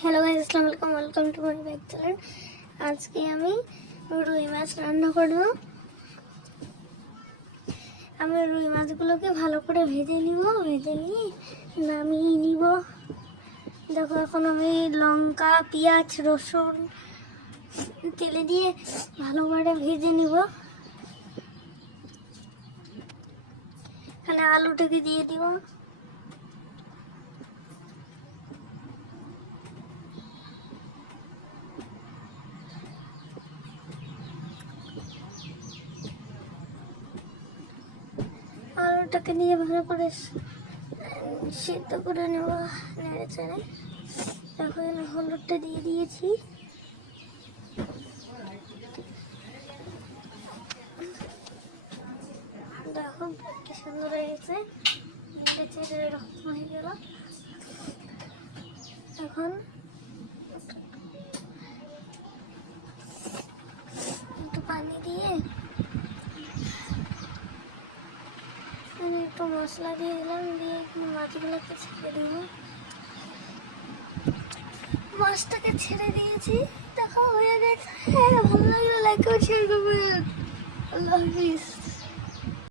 Hello guys, আসসালামু আলাইকুম, welcome to my back channel. আজকে আমি রুই মাছ রান্না করব। আমি রুই মাছগুলোকে ভালো করে ভেজে নিয়ে নামিয়ে নিব। দেখো, এখন আমি লঙ্কা, পেঁয়াজ, রসুন তেলে দিয়ে ভালো করে ভেজে নিব। এখানে আলুটাকে দিয়ে দিব। আলুটাকে দিয়ে ভালো করে সিদ্ধ করে নেব, নেড়ে চেড়ে। দেখো, এখানে হলুদটা দিয়ে দিয়েছি। দেখো কি সুন্দর হয়েছে, নেড়ে চেড়ে এরকম হয়ে গেল। এখন একটু পানি দিয়ে একটু মশলা দিয়ে দিলাম, দিয়ে মাছগুলোকে ছেড়ে দিব। মাছটাকে ছেড়ে দিয়েছি। দেখো হয়ে গেছে। ভালো লাগলে লাইক ও শেয়ার করবেন। আল্লাহ হাফিজ।